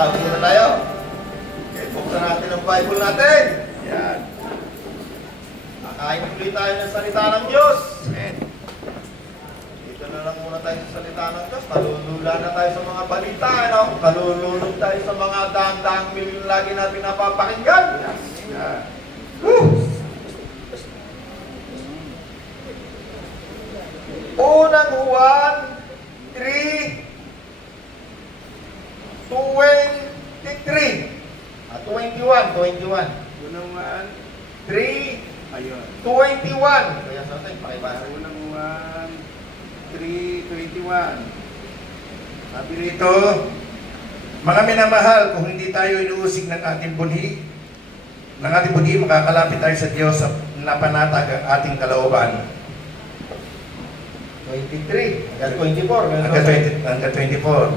Nakaupo na tayo. Okay, buksan natin ang Bible natin. Yan. Kakain ulit tayo ng salita ng Diyos. Amen. Dito na lang muna tayo sa salita ng Diyos. Kalulula na tayo sa mga balita. Ano? Kalululog tayo sa mga daang-daang milyon lagi natin napapakinggan. Yes. Yan. Unang Juan 3:23. 21. Unang Juan 3:21. Kaya sa atin, pakibasa. Unang Juan 3:21. Sabi rito, mga minamahal, kung hindi tayo inuusig ng ating bunhi, makakalapit tayo sa Diyos sa napanatag ang ating kalooban. 23 hanggang 24. Hanggang 24.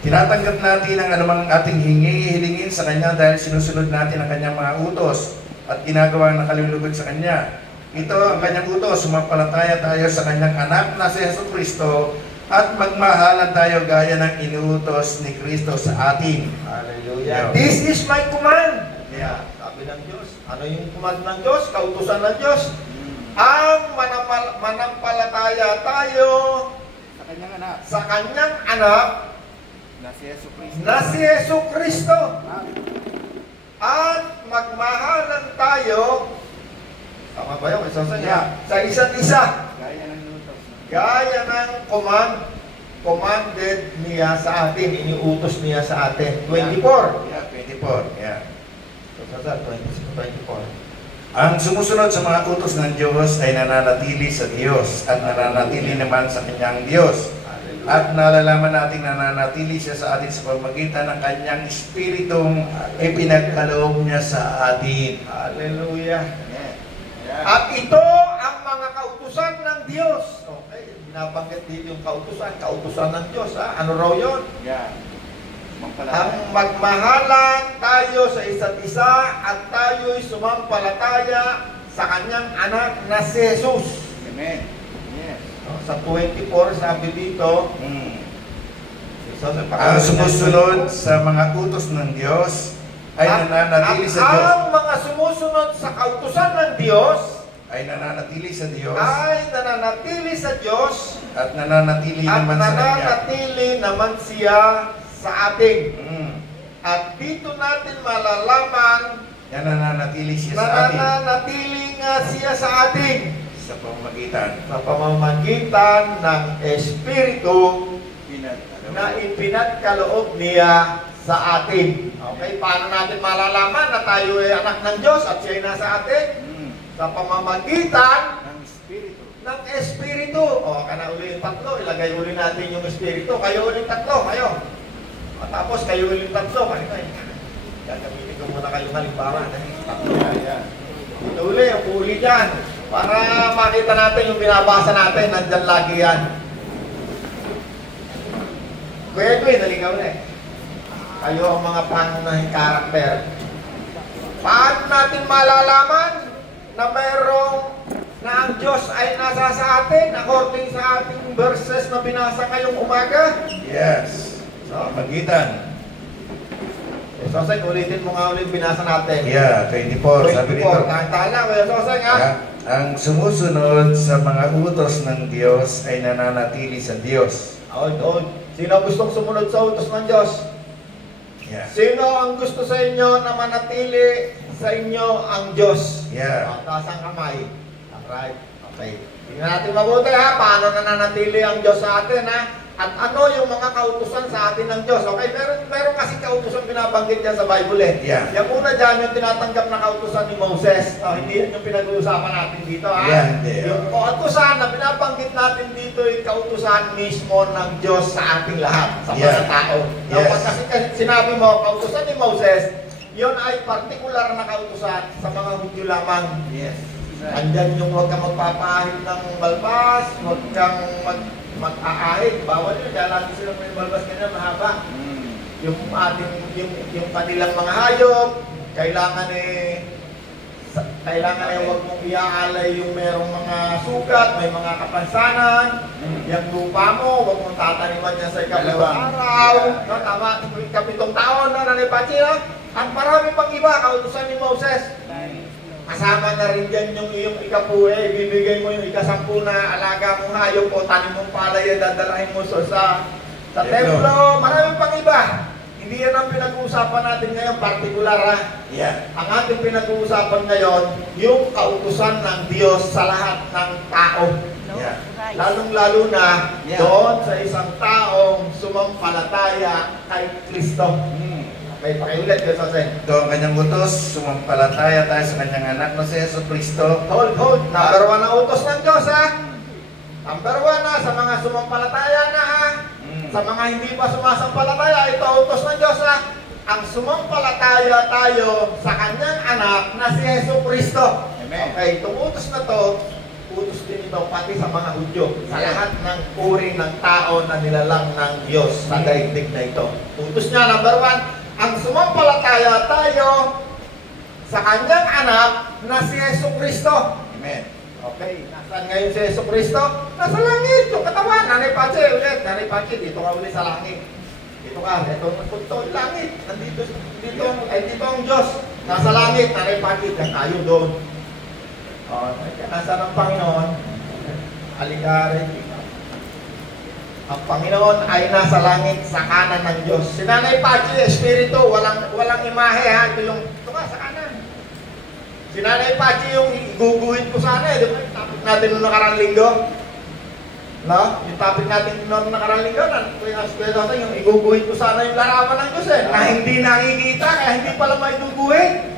Tinatanggap natin ang anumang ating hilingin sa Kanya dahil sinusunod natin ang Kanyang mga utos at ginagawa ng kalulugod sa Kanya. Ito ang Kanyang utos, sumampalataya tayo sa Kanyang anak na si Jesucristo at magmahalan tayo gaya ng inuutos ni Kristo sa atin. Hallelujah. This is my command. Yeah. Sabi ng Diyos. Ano yung command ng Diyos? Kautusan ng Diyos. Ang manampalataya tayo sa Kanyang anak na si Jesucristo. At magmahalan tayo, tama ba yun? Sa isa't isa. Gaya ng commanded niya sa atin, iniutos niya sa atin. 24. Yeah, 24. Yeah. So, 24. Ang sumusunod sa mga utos ng Diyos ay nananatili sa Diyos at nananatili naman sa Kanyang Diyos. At nalalaman natin nananatili siya sa atin sa pamamagitan ng Kanyang Espiritong ipinagkaloob niya sa atin. Hallelujah. At ito ang mga kautusan ng Diyos. Okay, binabanggit dito yung kautusan ng Diyos. Ha? Ano raw yun? Yeah. Ang magmahalan tayo sa isa't isa at tayo'y sumampalataya sa Kanyang anak na si Jesus. Amen. Yes. Sa 24 sabi dito, ang sumusunod sa mga utos ng Diyos ay nananatili sa Diyos. Ang mga sumusunod sa kautusan ng Diyos ay nananatili sa Diyos. At nananatili naman sa Kanya. Nananatili naman siya sa atin. At dito natin malalaman na nananatili siya sa atin. Nananatili nga siya sa atin sa pamamagitan ng Espiritu na ipinagkaloob niya sa atin. Okay, paano natin malalaman na tayo ay anak ng Diyos at siya ay nasa atin? Sa pamamagitan ng Espiritu. O, kana uli yung tatlo, ilagay uli natin yung Espiritu. Kayo uli tatlo, kayo. At tapos kayo ulit tatlo. Gagamitin ko muna kayong halimbawa. Ito uli, uli dyan. Para makita natin yung binabasa natin. Nandyan lagi yan. Kuya Edwin, naligaw na eh. Kayo ang mga pangunahing karakter. Paano natin malalaman na mayroong na ang Diyos ay nasa sa atin according sa ating verses na binasa ngayong umaga? Yes. Sa magitan. Sosay, ulitin mo nga ulit binasa natin. Yeah, 24. Sabi dito. Tala, Kuya Sosay, ha? Ang sumusunod sa mga utos ng Diyos ay nananatili sa Diyos. Sino gustong sumunod sa utos ng Diyos? Yeah. Sino ang gusto sa inyo na manatili sa inyo ang Diyos? Yeah. Taas ang kamay. Alright. Okay. Tingnan natin mabuti, ha? Paano nananatili ang Diyos sa atin, ha? At ano yung mga kautusan sa atin ng Diyos? Okay, meron kasi kautusan binabanggit yan sa Bible eh. Yeah. Yung una dyan, yung tinatanggap na kautusan ni Moses. Hindi yan yung pinag-uusapan natin dito, ha? Yeah, yung kautusan na binabanggit natin dito ay kautusan mismo ng Diyos sa ating lahat, sa mga tao. Yes. Kasi sinabi mo, kautusan ni Moses, yun ay partikular na kautusan sa mga Hudyo lamang. Yes. Andyan yung huwag kang magpapahid ng balbas, huwag kang mag-aahid, bawal yun, dahil natin silang may balbas kanina mahaba. Yung kanilang mga hayop, kailangan Kailangan ay huwag mong iaalay yung merong mga sugat, may mga kapansanan, yung lupa mo, huwag mong tataniman yan sa ikapitong araw. No, tama, ikapitong taon na nalipachi na. Ang marami pang iba, kautusan ni Moses. Kasama na rin dyan yung iyong ikapuhe, bibigay mo yung ikasampu na alaga mong hayop o tanim mong palay, dadalahin mo sa templo. Marami pang iba. Hindi yan ang pinag-uusapan natin ngayon, partikular ha. Yeah. Ang ating pinag-uusapan ngayon, yung kautusan ng Diyos sa lahat ng tao. Yeah. Lalong-lalo na doon sa isang taong sumampalataya kay Kristo. Okay, pakiulit yun, Jose. Ito ang kanyang utos, sumampalataya tayo sa kanyang anak na si Yesu Kristo. Hold. Number 1 na utos ng Diyos ha. Number 1 na sa mga sumampalataya na ha. Sa mga hindi pa sumasampalataya, ito utos ng Diyos na ang sumampalataya tayo sa kanyang anak na si Yesu Kristo. Amen. Okay, itong utos na to, utos din ito pati sa mga Hudyo, sa lahat ng uri ng tao na nilalang ng Diyos sa daigdig na ito. Utos niya, number 1, ang sumampalataya tayo sa kanyang anak na si Yesu Kristo. Amen. Okay, nasaan ngayon si Yesu Kristo? Nasa langit, yung katawan. Nanay Pache, ulit. Nanay Pache, dito ka ulit sa langit. Dito ka, ito ang langit. Dito ang Diyos. Nasa langit, Nanay Pache, yan tayo doon. Nasa ng Panginoon, aligari. Ang Panginoon ay nasa langit sa kanan ng Diyos. Si Nanay Pache, Espiritu, walang imahe ha. Ito ka, sa kanan. Si Nanay Pachi yung iguguhit ko sana eh. Di ba yung topic natin noong nakarang linggo? No? Yung topic natin noong nakarang linggo, yung iguguhit ko sana yung larawan ng Diyos eh. Na hindi nakikita, kaya hindi pala maiguguhit.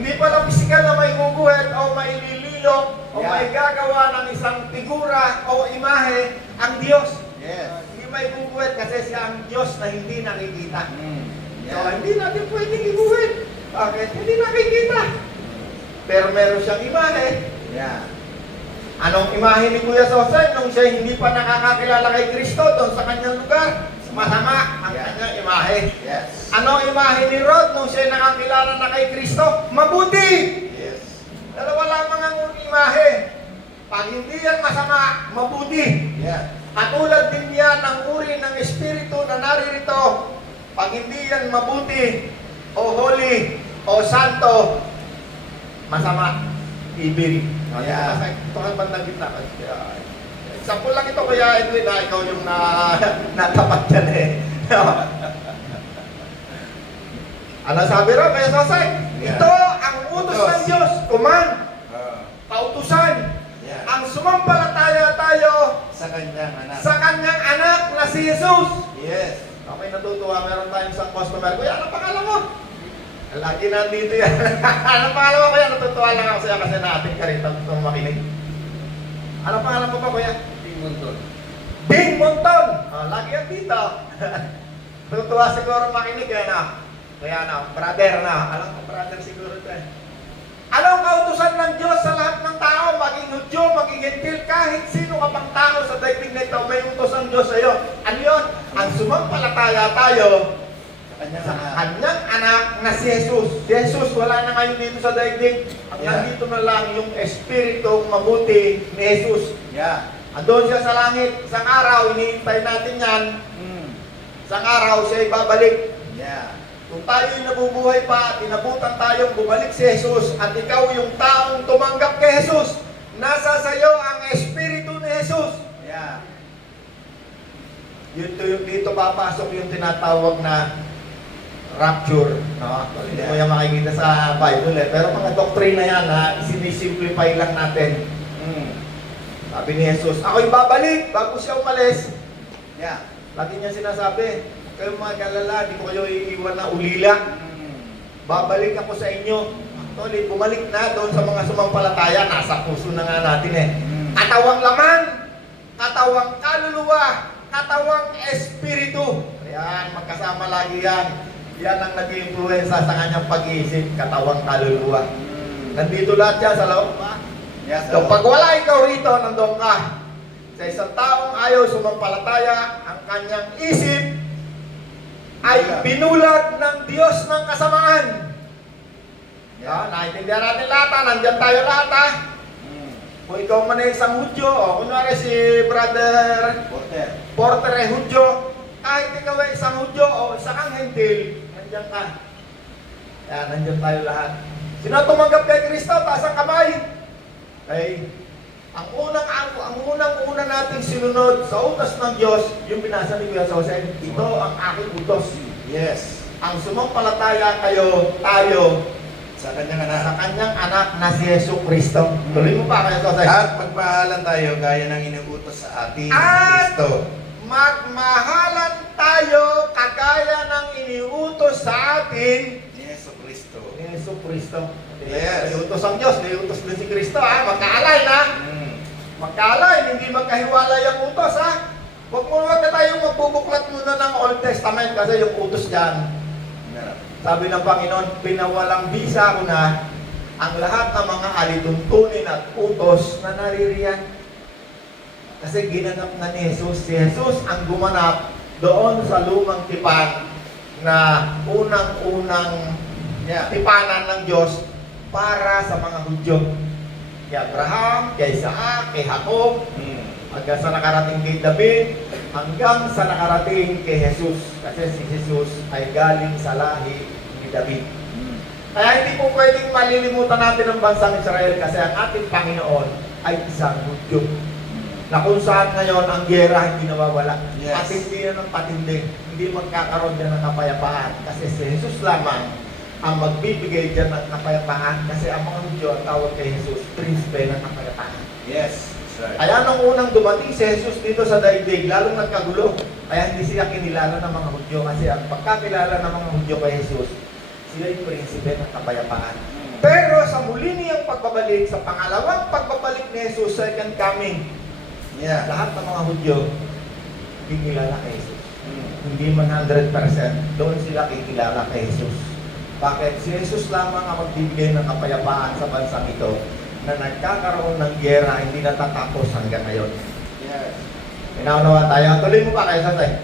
Hindi pala pisikal na maiguguhit o mailililok o may gagawa ng isang figura o imahe ang Diyos. Yes. Hindi maiguguhit kasi siya ang Diyos na hindi nakikita. So, Yeah. hindi natin pwedeng iguhit. Bakit? Hindi nakikita. Pero meron siyang imahe. Yeah. Anong imahe ni Kuya Sosan nung siya hindi pa nakakakilala kay Kristo doon sa kanyang lugar? Masama ang kanyang imahe. Yes. Anong imahe ni Rod nung siya nakakilala na kay Kristo? Mabuti! Yes. Dalawa lamang ang imahe. Pag hindi yan masama, mabuti. Yeah. Katulad din yan ang uri ng Espiritu na naririto. Pag hindi yan mabuti, o holy, o santo, masama, evil. Yeah. Ito ang bandang gitna. Example lang ito, Kuya Edwin, na ikaw yung natapat dyan eh. Ano sabi rin, Kuya Sosay? Yeah. Ito ang utos ng Diyos, command, kautusan. Yeah. Ang sumampalataya tayo Sa kanyang anak. sa kanyang anak na si Jesus. Yes. Okay, natutuwa. Meron tayong isang customer. Kuya, ano pangalan mo? Lagi nandito yan. Ano pangalan mo, Kuya? Natutuwa lang ako sa'yo kasi natin ka rin gusto makinig. Ano pangalan mo ba, Kuya? Ding Monton. Lagi yan dito. Natutuwa siguro makinig eh, na. Kaya na, brother na. Alam ko, brother siguro ito eh. Anong kautusan ng Diyos sa lahat ng tao? Maging Hudyo, maging Gentil, kahit sino ka pang tao sa daigdig na ito, may utos ng Diyos sa iyo. Ano yun? Ang sumampalataya tayo sa kanyang anak na si Jesus. Si Jesus, wala na ngayon dito sa daigdig. Ang nandito na lang yung Espiritu mabuti ni Jesus. Yeah. Andun siya sa langit. Isang araw, hinihintay natin yan. Isang araw, siya ibabalik. Yeah. Kung tayo'y nabubuhay pa at inabutan tayong bumalik si Jesus at ikaw yung taong tumanggap kay Jesus, nasa sayo ang Espiritu ni Jesus. Yeah. Dito papasok yung tinatawag na rapture. No? Hindi mo yan makikita sa Bible eh. Pero mga doktrina yan na sinisimplify lang natin. Sabi ni Jesus, ako'y babalik bago siya umalis. Yeah. Lagi niya sinasabi, kayong mga galala, di ko kayo iiwan na ulila. Babalik ako sa inyo. Actually, bumalik na doon sa mga sumampalataya. Nasa puso na nga natin eh. Katawang laman, katawang kaluluwa, katawang espiritu. Ayan, magkasama lagi yan. Yan ang nag-influenza sa kanyang pag-iisip, katawang kaluluwa. Nandito lahat yan sa loob pa. Yes. So, pag wala ikaw rito, nandun ka. Sa isang taong ayaw sumampalataya, ang kanyang isip ay binulag ng Diyos ng kasamaan. Naintindihan natin lahat, nandyan tayo lahat, ha? Kung ikaw man ay isang Hudyo, kunwari si Brother Porter ay Hudyo, kahit ikaw ay isang Hudyo o isa kang Hentil, nandyan ka. Yan, nandyan tayo lahat. Sino tumanggap kay Kristo? Taas ang kamay. Okay? Ang unang-una nating sinunod sa utos ng Diyos, yung binasa ni Kuya Jose, ito ang aking utos. Yes. Ang sumampalataya tayo, Sa kanyang anak. sa kanyang anak na si Yesu Kristo. Tuloy mo pa, Kuya Jose. At magmahalan tayo gaya ng inuutos sa atin ng At Kristo. magmahalan tayo kagaya ng iniutos sa atin Ni Yesu Kristo. ni Yesu Kristo. Yes. Niutos ang Diyos, niutos din si Kristo, ha? Magkaalay na. Magkaalay, hindi magkahiwalay ang utos, ha? Huwag na tayong magbubuklat muna ng Old Testament kasi yung utos dyan. Sabi ng Panginoon, pinawalang bisa ko na ang lahat ng mga alituntunin at utos na naririyan. Kasi ginanap na ni Jesus. Si Jesus ang gumanap doon sa lumang tipan na unang-unang tipanan ng Diyos para sa mga Hudyo. Kay Abraham, kay Isaac, kay Jacob, hanggang sa nakarating kay David, hanggang sa nakarating kay Jesus. Kasi si Jesus ay galing sa lahi ni David. Kaya hindi po pwedeng malilimutan natin ang bansang Israel kasi ang ating Panginoon ay isang Hudyo. Na kung saan ngayon ang giyera hindi nawawala. Yes. At hindi na ng patindi. Hindi magkakaroon dyan ng kapayapaan. Kasi si Jesus lamang ang magbibigay dyan ng kapayapaan. Kasi ang mga Hudyo ang tawag kay Jesus, Prinsipe ng kapayapaan. Yes. That's right. Kaya nung unang dumating si Jesus dito sa daigdig, lalong nagkagulo. Kaya hindi sila kinilala ng mga Hudyo. Kasi ang pagkakilala ng mga Hudyo kay Jesus, sila yung prinsipe ng kapayapaan. Pero sa muli niyang pagbabalik, sa pangalawang pagbabalik ni Jesus, second coming, lahat ng mga Hudyo, hindi kilala kay Jesus. Hindi 100%, doon sila kikilala kay Jesus. Bakit? Si Jesus lamang ang magbibigay ng kapayapaan sa bansang ito na nagkakaroon ng giyera, hindi natatapos hanggang ngayon. Yes. Inaunawa tayo. Tuloy mo pa kayo sa tayo.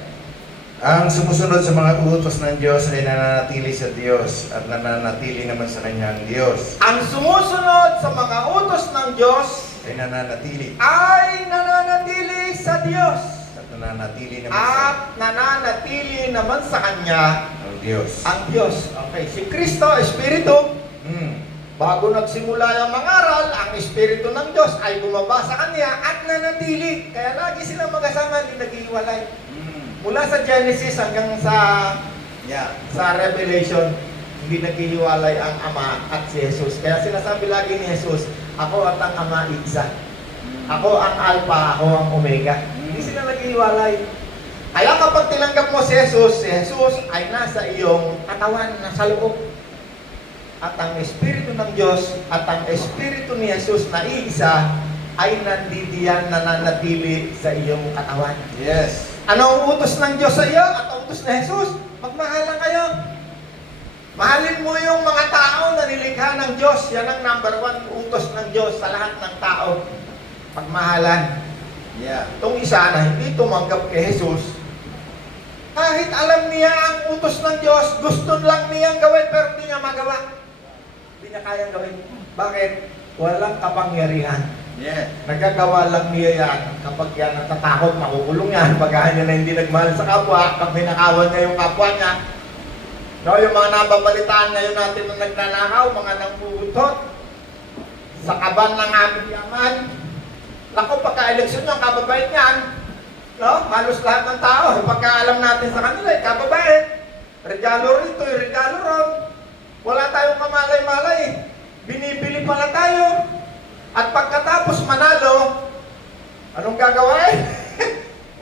Ang sumusunod sa mga utos ng Diyos ay nananatili sa Diyos at nananatili naman sa kanyang Diyos. Ang sumusunod sa mga utos ng Diyos Ay nananatili sa Diyos. at nananatili naman At nananatili naman sa Kanya ang Diyos. ang Diyos. Okay, si Kristo, Espiritu, bago nagsimula yung mangaral, ang Espiritu ng Diyos ay bumaba sa Kanya at nanatili. Kaya lagi silang magkasama, hindi naghihiwalay. Mula sa Genesis hanggang sa Revelation, hindi naghihiwalay ang Ama at si Jesus. Kaya sinasabi lagi ni Jesus, ako at ang Ama isa. Ako ang Alpha, ako ang Omega. Hindi sila naghihiwalay. Kaya kapag tinanggap mo si Jesus ay nasa iyong katawan, nasa loob. At ang Espiritu ng Diyos at ang Espiritu ni Jesus na iisa ay nandidiyan, nananatili sa iyong katawan. Yes. Ano ang utos ng Diyos sa iyo at ang utos ni Jesus? Magmahalan kayo. Mahalin mo yung mga tao na nilikha ng Diyos. Yan ang number 1 utos ng Diyos sa lahat ng tao. Pagmahalan. Itong isa na hindi tumanggap kay Jesus, kahit alam niya ang utos ng Diyos, gusto lang niyang gawin pero hindi niya magawa. Hindi niya kayang gawin. Bakit? Walang kapangyarihan. Nagagawa lang niya yan kapag yan natatakot, makukulong yan. Pagka niya na hindi nagmahal sa kapwa, pag binakawan niya yung kapwa niya. No, yung mga nababalitaan ngayon natin na nagnanakaw, mga nangbubutot sa kaban ng aming yaman. Lako, pagka-eleksyon niya, kababait niyan. No? Halos lahat ng tao, pagka-alam natin sa kanila, kababait. Regalo rito, regalo ron. Wala tayong kamalay-malay. Binibili pala tayo. At pagkatapos manalo, anong gagawin?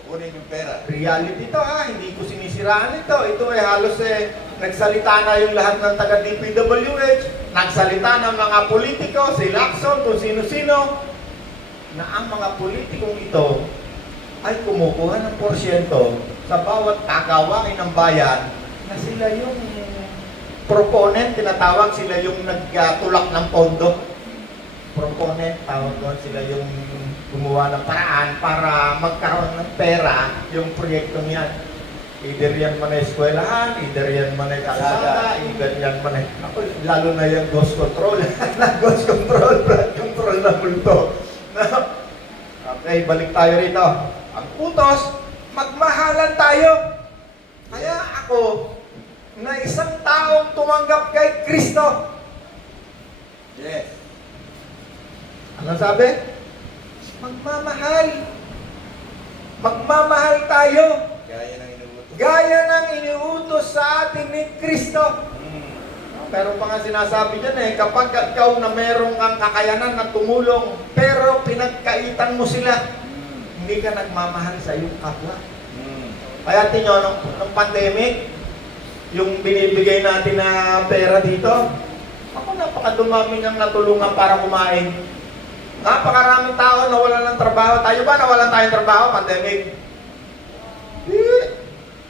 Kukunin yung pera. Reality ito, ha? Hindi ko sinisiraan ito. Ito ay halos nagsalita na yung lahat ng taga-DPWH, nagsalita ng mga politiko, si Lacson, kung sino-sino, na ang mga politikong ito ay kumukuha ng porsyento sa bawat kagawain ng bayan na sila yung proponent, tinatawag sila yung nagtulak ng pondo. Proponent, tawag doon, sila yung gumawa ng paraan para magkaroon ng pera yung proyektong yan. Either yan man ay eskwelahan, either yan man ay kalsada, either yan man ay... Ako, lalo na yung ghost control. Ghost control, blood control na multo. Okay, balik tayo rito. Ang utos, magmahalan tayo. Kaya ako, na isang taong tumanggap kay Kristo. Yes. Ano sabi? Magmamahal. Magmamahal tayo. Gaya ng inuutos. Gaya ng iniutos sa atin ni Kristo. Pero pa nga sinasabi dyan kapag ikaw na meron kang kakayanan na tumulong, pero pinagkaitan mo sila, hindi ka nagmamahal sa iyong kapwa. Kaya tingnan nung pandemic, yung binibigay natin na pera dito, ako napakadumami ng natulungan para kumain. Napakaraming tao na wala ng trabaho. Tayo ba nawalan tayong trabaho, pandemic?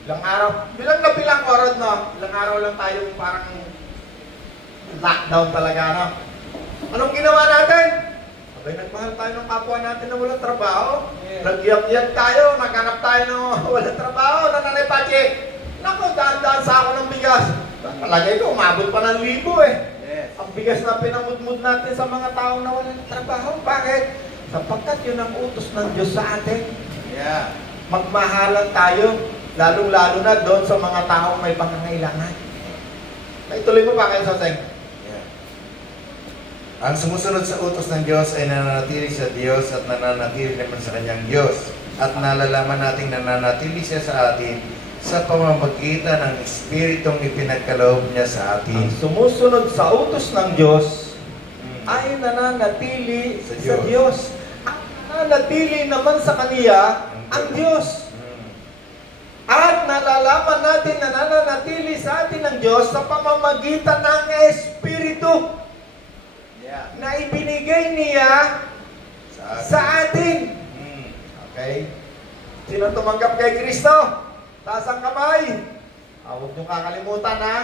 Ilang araw. Bilang oras na. Ilang araw lang tayong parang lockdown talaga, no? Anong ginawa natin? Abay, nagmahal tayo ng kapwa natin na walang trabaho. Yeah. Nagyap-yap tayo, naghanap tayo ng walang trabaho, Nanay Pache. Naku, daan-daan sa ako ng bigas. Palagay ko, umabot pa ng 1,000 Yes. Ang bigas na pinamudmud natin sa mga taong na walang trabaho. Bakit? Sapagkat yun ang utos ng Diyos sa atin. Yeah. Magmahalan tayo, lalong-lalo na doon sa mga taong may pangangailangan. Ituloy mo ba kayo, Soseng? Ang sumusunod sa utos ng Diyos ay nananatili sa Diyos at nananatili naman sa Kanyang Diyos. At nalalaman nating nananatili siya sa atin sa pamamagitan ng Espiritong ipinagkaloob niya sa atin. Ang sumusunod sa utos ng Diyos ay nananatili sa Diyos. Ang nananatili naman sa Kaniya, ang Diyos. At nalalaman natin na nananatili sa atin ng Diyos sa pamamagitan ng Espiritu. Na ibinigay niya sa atin. Okay? Sino tumanggap kay Kristo? Taas ang kamay. Huwag niyong kakalimutan na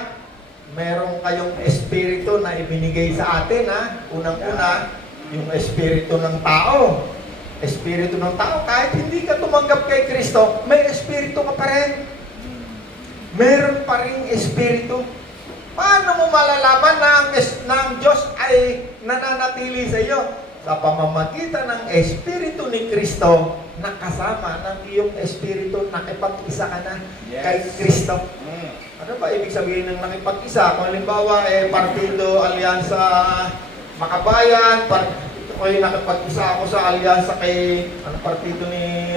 meron kayong espiritu na ibinigay sa atin. Unang-una, yung espiritu ng tao. Espiritu ng tao, kahit hindi ka tumanggap kay Kristo, may espiritu ka pa rin. Meron pa rin espiritu. Paano mo malalaman na ang Diyos ay nananatili sa iyo? Sa pamamagitan ng Espiritu ni Kristo na kasama ng iyong Espiritu, nakipag-isa ka na kay Kristo. Ano ba ibig sabihin ng nakipag-isa? Kung halimbawa, partido, alyansa, Makabayan, ito yung nakipag-isa ako sa alyansa kay, partido ni,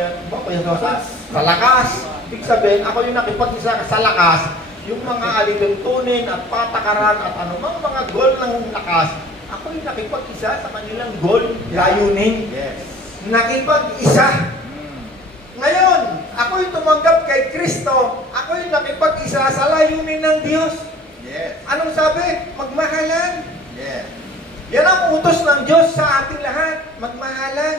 sa Lakas. Ibig sabihin, ako yung nakipag-isa sa Lakas, yung mga alituntunin at patakaran at anumang mga goal ng Lakas, ako yung nakipag-isa sa kanilang goal, layunin. Yes. Nakipag-isa. Ngayon, ako yung tumanggap kay Kristo, ako yung nakipag-isa sa layunin ng Diyos. Yes. Anong sabi? Magmahalan. Yes. Yan ang utos ng Diyos sa ating lahat. Magmahalan.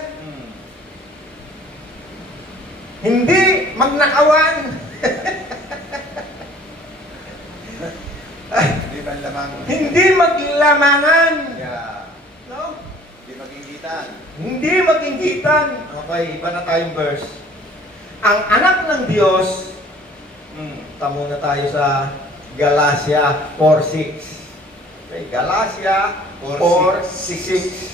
Hindi magnakawan. Hindi manlamang. Hindi maglamangan. Yeah. No? Hindi maginggitan. Hindi maginggitan. Okay, iba na tayong verse. Ang anak ng Diyos, tamo na tayo sa Galatia 4:6. Okay, Galatia 4:6.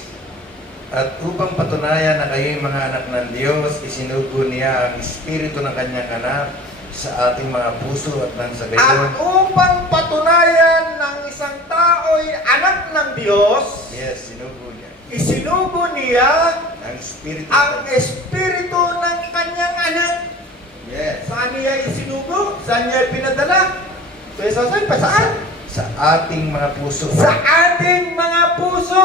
At upang patunayan na kayo'y mga anak ng Diyos, isinugo niya ang Espiritu ng Kanyang anak sa ating mga puso at nang sa gayon. At upang patunayan ng isang tao'y anak ng Diyos, yes, sinugo niya. isinugo niya Ang Espiritu. ang Espiritu ng Kanyang anak. Yes. Saan niya isinugo? Saan niya pinadala? So, saan? Sa ating mga puso. Sa ating mga puso.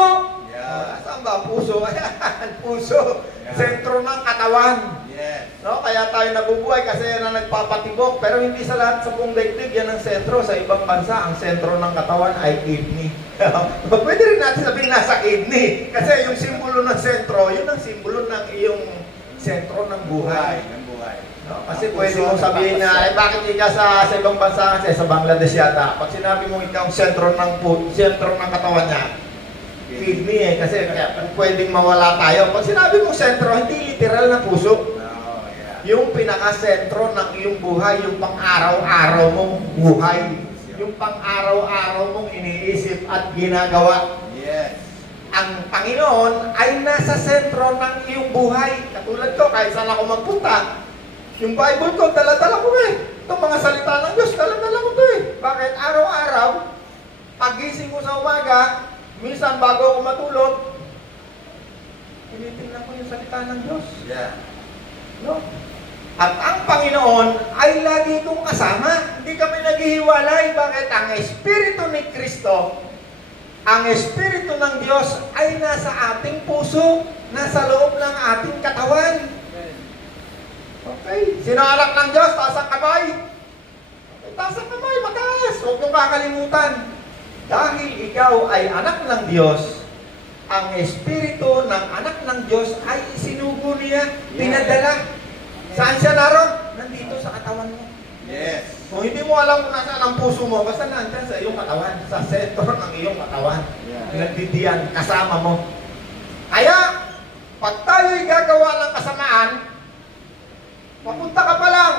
Yeah. Saan ba puso? Ayan, puso. Yeah. Sentro ng katawan. Yes. No? Kaya tayo nabubuhay kasi yan ang nagpapatibok. Pero hindi sa lahat sa buong daigdig yan ang sentro. Sa ibang bansa, ang sentro ng katawan ay kidney. Pwede rin natin sabihin nasa kidney. Kasi yung simbolo ng sentro, yun ang simbolo ng iyong sentro ng buhay. Ng buhay. No? Kasi pwede mong sabihin na, bakit hindi ka sa ibang bansa kasi sa Bangladesh yata. Pag sinabi mong ikaw ang sentro ng katawan niya, kidney kasi kaya pwedeng mawala tayo. Pag sinabi mong sentro, hindi literal na puso. No, yeah. Yung pinakasentro ng iyong buhay, yung pang-araw-araw mong buhay, yung pang-araw-araw mong iniisip at ginagawa. Yes. Ang Panginoon ay nasa sentro ng iyong buhay. Katulad ko, kahit saan ako magpunta, yung Bible ko, dala-dala ko eh. Itong mga salita ng Diyos, dala-dala ko to eh. Bakit? Araw-araw, pagising ko sa umaga, minsan bago ako matulog, tinitingnan ko yung salita ng Diyos. Yeah. No? At ang Panginoon ay lagi kong kasama. Hindi kami naghihiwalay. Bakit? Ang Espiritu ni Kristo, ang Espiritu ng Diyos ay nasa ating puso, nasa loob ng ating katawan. Okay? Sino anak ng Diyos? Taas ang kamay. Okay, taas ang kamay, mataas. Huwag niyong kakalimutan. Dahil ikaw ay anak ng Diyos, ang Espiritu ng anak ng Diyos ay isinugo niya, pinadala. Saan siya naroon? Nandito sa katawan mo. Yes. Kung hindi mo alam kung nasaan ang puso mo, basta nandyan sa iyong katawan, sa sentro ng iyong katawan. Yeah. Nagdidiyan, kasama mo. Kaya, pag tayo'y gagawa ng kasamaan, papunta ka pa lang.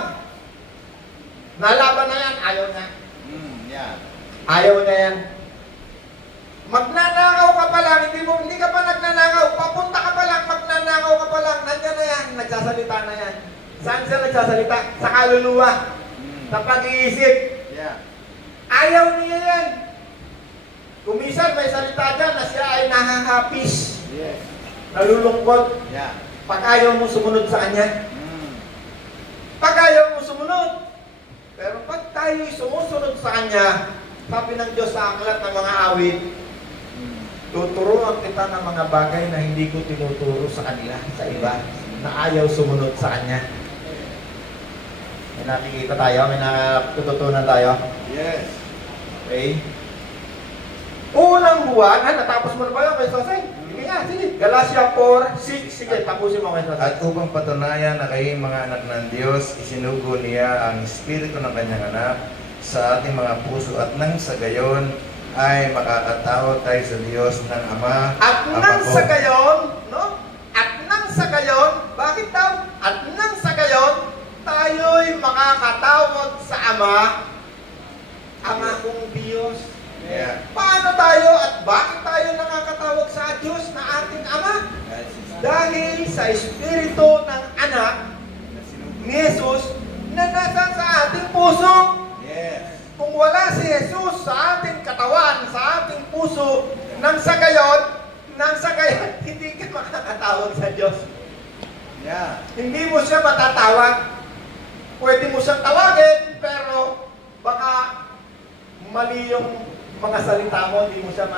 Nalaban na yan, ayaw na. Yeah. Ayaw na yan. Magnanakaw ka pa lang, hindi ka pa nagnanakaw, papunta ka pa lang, magnanakaw ka pa lang, nandiyan na yan, nagsasalita na yan. Saan siya nagsasalita? Sa kaluluwa, sa pag-iisip. Yeah. Ayaw niya yan. Kumisan may salita dyan na siya ay nahahapis, Yes. nalulungkot, Yeah. pag ayaw mo sumunod sa kanya. Pag ayaw mo sumunod. Pero pag tayo'y sumusunod sa kanya, sabi ng Diyos sa aklat ng mga awit, tuturuan kita ng mga bagay na hindi ko tinuturo sa kanila, sa iba, na ayaw sumunod sa kanya. May nakikita tayo, may natututunan tayo. Yes. Okay? Unang buwan, natapos mo na ba yun kay Sosay? Sige nga, sige. Galatia 4:6, sige, tapusin mo kay Sosay. At upang patunayan na kayong mga anak ng Diyos, isinugo niya ang Espiritu ng kanyang anak sa ating mga puso at nang sa gayon ay makakatawag tayo sa Diyos ng Ama. At nang sa gayon, no? At nang sa gayon, bakit daw? At nang sa gayon, tayo'y makakatawag sa Ama, Ama kong Diyos. Yeah. Paano tayo at bakit tayo nakakatawag sa Diyos na ating Ama? Dahil sa Espiritu ng Anak ni Jesus na nasa sa ating puso. Yes. Kung wala si Jesus sa ating katawan, sa ating puso, nang sa gayon, hindi ka makakatawag sa Diyos. Yeah. Hindi mo siya matatawag. Pwede mo siyang tawagin, pero baka mali yung mga salita mo, hindi mo siya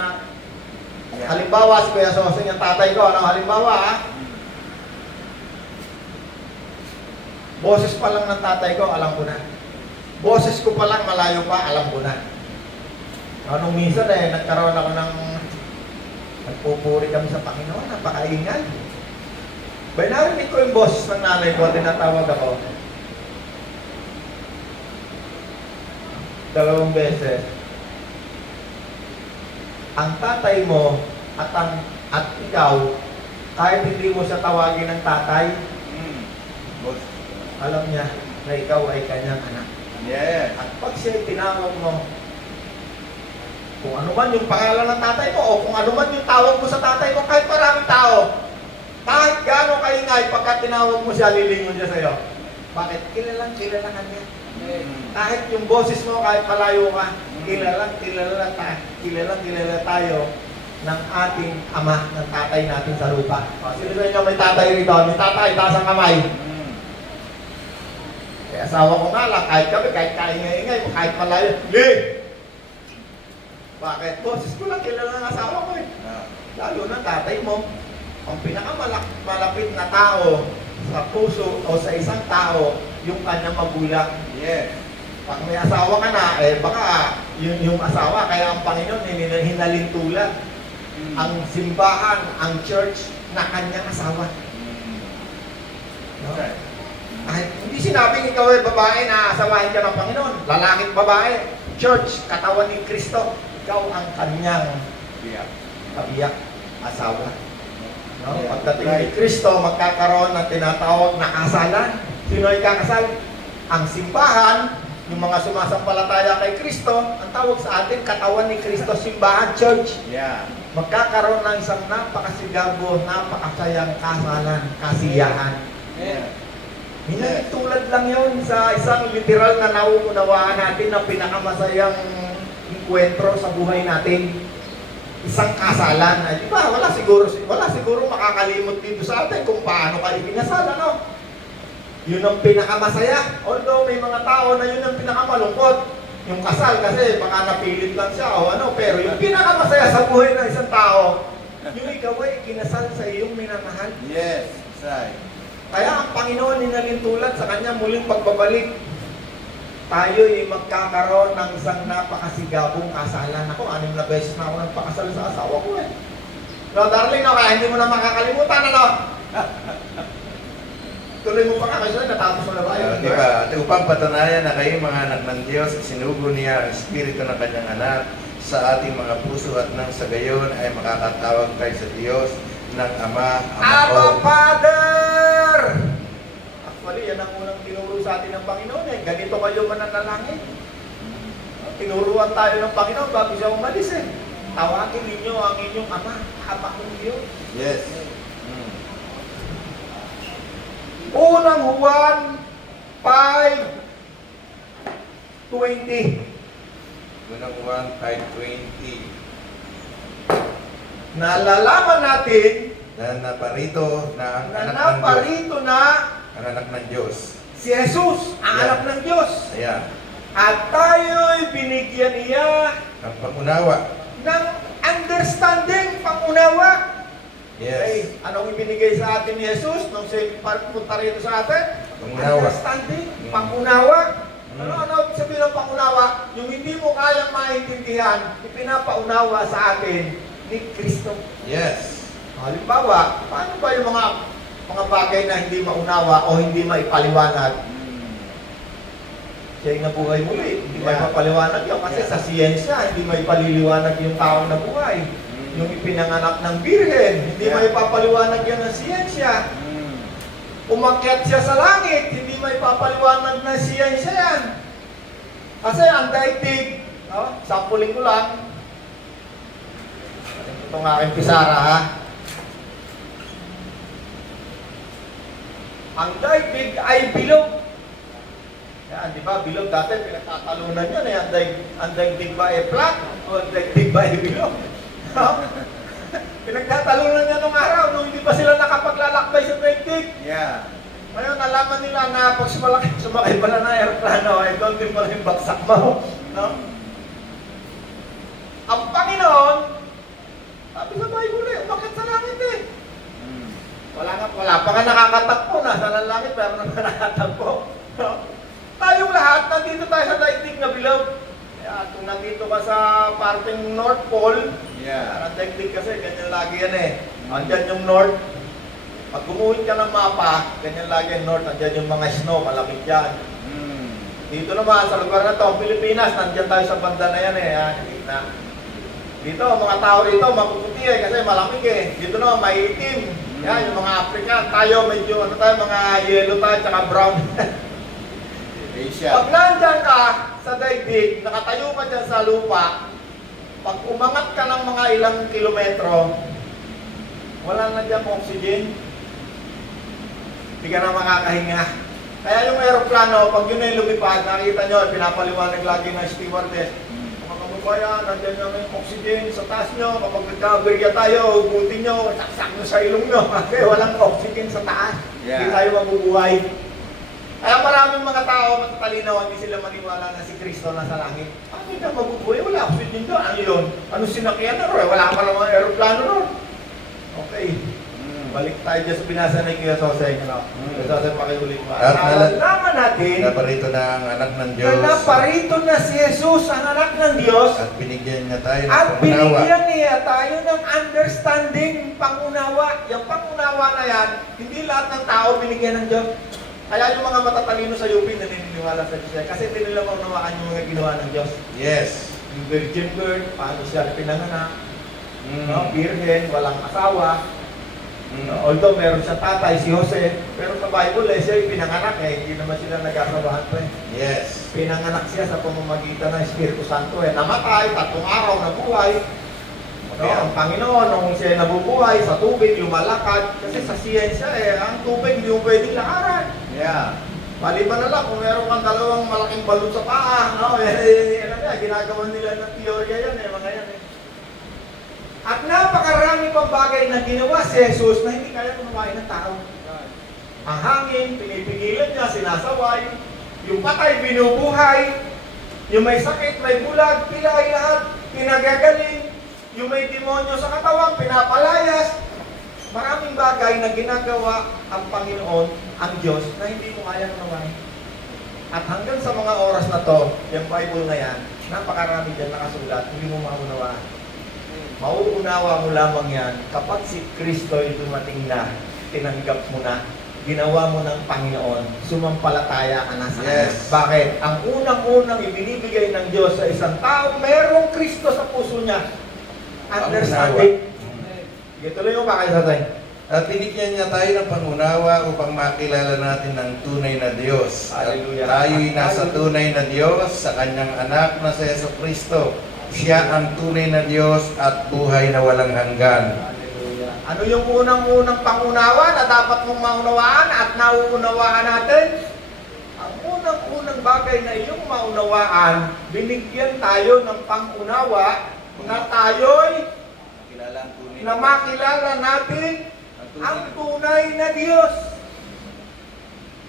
Halimbawa, si Kuya Soseng, yung tatay ko, ano halimbawa, boses pa lang ng tatay ko, alam ko na. Boses ko pa lang, malayo pa, alam ko na. Anong minsan nagkaroon ako ng nagpupuri kami sa Panginoon, napakaingay. Bay, narinig ko yung boses ng nanay ko, tinatawag ako. 2 beses. Ang tatay mo at ikaw, kahit hindi mo siya tawagin ng tatay, alam niya na ikaw ay kanyang anak. Yes. At pag siya tinawag mo, kung ano man yung pangalan ng tatay mo o kung ano man yung tawag mo sa tatay mo, kahit maraming tao, kahit gaano kaingay, pagka tinawag mo siya, lilingon siya sa'yo. Bakit? Kilala ka niya. Kahit yung boses mo, kahit malayo ka, kilala tayo ng ating Ama, ng tatay natin sa lupa. Sino sa inyo may tatay rito? May tatay, taas ang kamay. Kaya asawa ko nga lang, kahit kami, kahit kaingay-ingay, kahit malayo, bakit? Boses ko lang, kilala ng asawa ko eh. Lalo na tatay mo, ang pinakamalapit na tao sa puso o sa isang tao, yung kanyang magulang. Yes. Pag may asawa ka na, baka yung asawa, kaya ang Panginoon hinalintulan ang simbahan, ang church na kanyang asawa. No? Okay. Kahit hindi sinabing ikaw ay babae na asawahin ka ng Panginoon, lalaking babae, church, katawan ni Kristo, ikaw ang kanyang kabiyak, asawa. No? Pagdating ni Kristo, magkakaroon ng tinatawag na kasalan Sino ay kakasal? Ang simbahan, yung mga sumasampalataya kay Kristo, ang tawag sa atin, katawan ni Kristo, simbahan, church. Yeah. Magkakaroon ng isang napakasigabo, napakasayang kasalan, kasiyahan. Yeah. Tulad lang yun sa isang literal na nauunawaan natin na pinakamasayang enkwentro sa buhay natin. Isang kasalan. Di ba? Wala siguro makakalimot dito sa atin kung paano kayo pinasal, ano? Yun ang pinakamasaya. Although may mga tao na yun ang pinakamalungkot. Yung kasal kasi baka napilit lang siya o ano. Pero yung pinakamasaya sa buhay ng isang tao, yung ikaw ay kinasal sa iyong minamahal. Yes, right. Kaya ang Panginoon ninalintulad sa kanya muling pagbabalik. Tayo ay magkakaroon ng isang napakasigabong kasalan. Ako, 6 na beses na ako nagpakasal sa asawa ko eh. No, darling, no, kaya hindi mo na makakalimutan, ano? Tuloy mo pa nga kayo, natapos mo na ba yun? Diba? At upang patunayan na kayo mga anak ng Diyos, sinugo niya ang Espiritu ng kanyang anak sa ating mga puso at nang sa gayon ay makakatawag tayo sa Diyos ng Ama. Abba Father! Actually, yan ang unang tinuro sa atin ng Panginoon eh. Ganito kayo mananalangin. Tinuruan tayo ng Panginoon bago siya umalis eh. Tawagin ninyo ang inyong Ama, Ama kong Diyos. Yes. Unang Juan 5:20. Unang 1:5:20. Nalalaman natin Na naparito na ang na anak ng Diyos. naparito na Ang anak ng Diyos. si Jesus, ang Yeah. anak ng Diyos. Ayan. At tayo'y binigyan niya Ang pangunawa. ng understanding, pangunawa. Yes. Okay, anong ibinigay sa atin ni Jesus nung siya punta rito sa atin? Pangunawa. Understanding, pangunawa. Mm. Ano ibig sabihin ng pangunawa? Yung hindi mo kayang maintindihan, ipinapaunawa sa atin ni Kristo. Yes. Halimbawa, paano ba yung mga bagay na hindi maunawa o hindi maipaliwanag? Siya yung nabuhay muli. Hindi may mapaliwanag yun. Kasi sa siyensya, hindi may paliliwanag yung taong nabuhay. Yung ipinanganak ng birhen, hindi may papaliwanag yan ng siyensya. Umakyat siya sa langit, hindi may papaliwanag ng siyensya yan. Kasi ang daigdig, sampulin ko lang. Itong aking pisara, ha? Ang daigdig ay bilog. Yan, di ba? Bilog dati, pinagtatalunan yun eh. Ang daigdig ba ay flat o ang daigdig ba ay bilog? Pinagtatalunan niya nung araw, nung hindi pa sila nakapaglalakbay sa daigdig. Yeah. Ngayon, nalaman nila na pag sumakay pala na aeroplano, ay doon din pala yung bagsak mo. No? Ang Panginoon, sabi sa Bible eh, umakyat sa langit eh. Wala pa nga nakakatakbo, nasa ng langit, pero nakakatakbo. No? Tayong lahat, nandito tayo sa daigdig na bilog. Kaya kung nandito ka sa parting North Pole, ang daigdig kasi, ganyan lagi yan eh. Andyan yung North. Pag gumuhit ka ng mapa, ganyan lagi yung North, andyan yung mga snow, malamig dyan. Dito naman, sa lugar na to, Pilipinas, nandyan tayo sa banda na yan eh. Dito, mga tao rito, mapuputi eh, kasi malamig eh. Dito naman, may itim. Yan, yung mga African, tayo medyo, mga yellow tayo, tsaka brown. Pag nandyan ka sa daigdig, nakatayo ka dyan sa lupa, pag umangat ka ng mga ilang kilometro, wala na dyan oxygen, hindi ka na makakahinga. Kaya yung aeroplano, pag yun ay lumipad, nakita nyo, pinapaliwanag lagi ng stewardess, mga kababayan, nandyan naman yung oxygen sa taas nyo, kapag nagkaberya tayo, hugutin nyo, saksak nyo sa ilong nyo, kasi walang oxygen sa taas, hindi tayo mabubuhay. Kaya maraming mga tao matatalinaw, hindi sila maniwala na si Kristo nasa langit. Ano ka mabubuhay? Wala oxygen doon. Ano yun? Ano sinakyan na ron? Wala pa naman aeroplano ron. Okay. Balik tayo dyan sa binasa ni Kuya Soseng. Kuya Soseng, pakiulit mo. Nalaman natin naparito na ang anak ng Diyos. na naparito na si Jesus, ang anak ng Diyos. At binigyan niya tayo ng At pangunawa. binigyan niya tayo ng understanding, pangunawa. Yung pangunawa na yan, hindi lahat ng tao binigyan ng Diyos. Kaya yung mga matatalino sa UP naniniwala sa Diyos. Kasi hindi nila maunawaan yung mga ginawa ng Diyos. Yes. Yung virgin birth, paano siya pinanganak, no? Virgin, walang asawa. Although meron siyang tatay, si Jose, pero sa Bible, siya yung pinanganak hindi naman sila nagkasabahan pa Yes. Pinanganak siya sa pamamagitan ng Espiritu Santo Namatay, 3 araw na buhay. Ang Panginoon, nung siya nabubuhay sa tubig, lumalakad. Kasi sa siyensya ang tubig hindi mo pwedeng lakaran. Yeah. Maliban na lang kung meron kang 2 malaking balon sa paa, ginagawa nila ng teorya yan mga yan At napakarami pang bagay na ginawa si Jesus na hindi kaya kumawain ng tao. Ang hangin, pinipigilan niya, sinasaway. Yung patay, binubuhay. Yung may sakit, may bulag, pilay lahat, pinagagaling. Yung may demonyo sa katawan, pinapalayas. Maraming bagay na ginagawa ang Panginoon, ang Diyos, na hindi mo kaya kumawain. At hanggang sa mga oras na to, yung Bible na yan, napakarami dyan nakasulat, hindi mo maunawaan. Mauunawa mo lamang yan kapag si Kristo ay dumating na, tinanggap mo na, ginawa mo ng Panginoon, sumampalataya ka na sa Kanya. Bakit? Ang unang-unang ibinibigay ng Diyos sa isang tao, merong Kristo sa puso niya. Understanding. Tuloy mo ba kayo sa tayo? At binigyan niya tayo ng pangunawa upang makilala natin ng tunay na Diyos. Hallelujah. Tayo'y nasa tunay na Diyos sa Kanyang anak na si Jesucristo. Siya ang tunay na Diyos at buhay na walang hanggan. Hallelujah. Ano yung unang-unang pangunawa na dapat mong maunawaan at nauunawaan natin? Ang unang-unang bagay na iyong maunawaan, binigyan tayo ng pangunawa na tayo'y na makilala natin ang tunay na Diyos.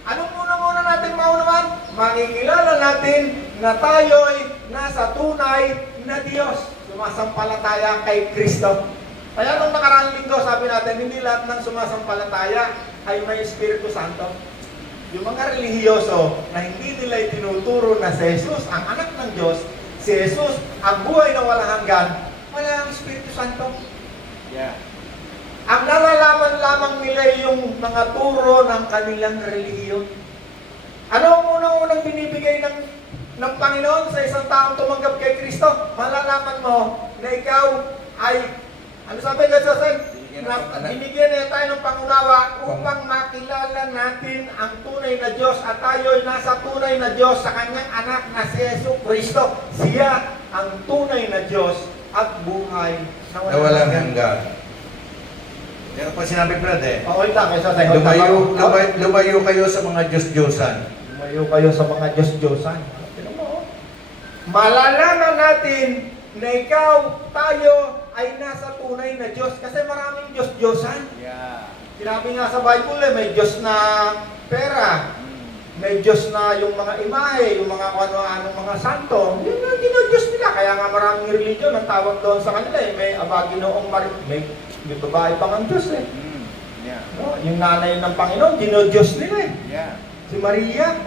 Anong unang-una natin maunawaan? Makikilala natin na tayo'y nasa tunay na Diyos. Sumasampalataya kay Kristo. Kaya nung nakaraang linggo, sabi natin, hindi lahat ng sumasampalataya ay may Espiritu Santo. Yung mga relihiyoso na hindi nila itinuturo na si Jesus, ang anak ng Diyos, si Jesus, ang buhay na walang hanggan, wala ang Espiritu Santo. Yeah. Ang nalalaman lamang nila yung mga turo ng kanilang relihiyon. Ano ang unang-unang binibigay ng Panginoon sa isang taong tumanggap kay Kristo? Malalaman mo na ikaw ay, ano sabi ka sa binigyan niya tayo ng pangunawa upang makilala natin ang tunay na Diyos at tayo ay nasa tunay na Diyos sa Kanyang anak na si Jesucristo. Siya ang tunay na Diyos at buhay na walang hanggan. Pero pa sinabi Brad lumayo kayo sa mga Diyos-Diyosan. Lumayo kayo sa mga Diyos-Diyosan. Malalaman natin na ikaw, tayo, ay nasa tunay na Diyos. Kasi maraming Diyos-Diyosan. Yeah. Sinabi nga sa Bible, may Diyos na pera. May Diyos na yung mga imahe, yung mga ano-anong mga santo. Yun ang Diyos nila. Kaya nga maraming religion ang tawag doon sa kanila. May Abaginoong may babae pang ang Diyos Yeah. No? Yung nanay ng Panginoon, Diyos nila Yeah. Si Maria.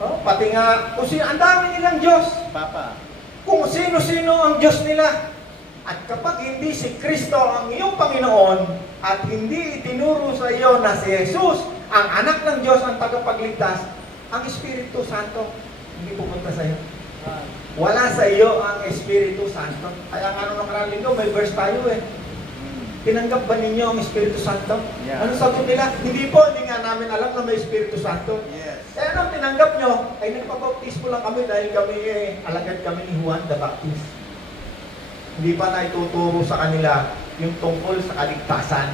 Pati nga, ang dami nilang Diyos. Papa. Kung sino-sino ang Diyos nila. At kapag hindi si Kristo ang iyong Panginoon at hindi itinuro sa iyo na si Jesus, ang anak ng Diyos, ang tagapagligtas, ang Espiritu Santo, hindi pupunta sa iyo. Wala sa iyo ang Espiritu Santo. Kaya nga nung nakarang linggo, may verse tayo Tinanggap ba ninyo ang Espiritu Santo? Yeah. Ano sagot nila? Hindi po, hindi nga namin alam na may Espiritu Santo. Yes. Anong tinanggap nyo? Ay nagpabautismo lang kami dahil kami alagad kami ni Juan the Baptist. Hindi pa na ituturo sa kanila yung tungkol sa kaligtasan.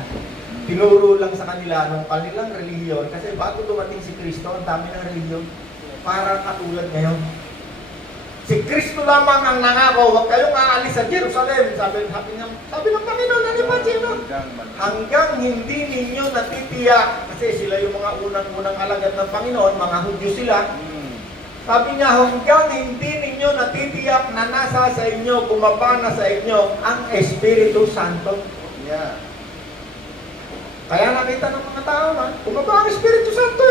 Tinuro lang sa kanila ng kanilang relihiyon kasi bago dumating si Kristo, ang dami ng relihiyon. Parang katulad ngayon. Si Kristo lamang ang nangako, huwag kayong aalis sa Jerusalem. Sabi ng Panginoon, hanggang hindi ninyo natitiyak, kasi sila yung mga unang-unang alagad ng Panginoon, mga Hudyo sila. Sabi niya, hanggang hindi ninyo natitiyak na nasa sa inyo, bumaba na sa inyo, ang Espiritu Santo. Yeah. Kaya nakita ng mga tao na, bumaba ang Espiritu Santo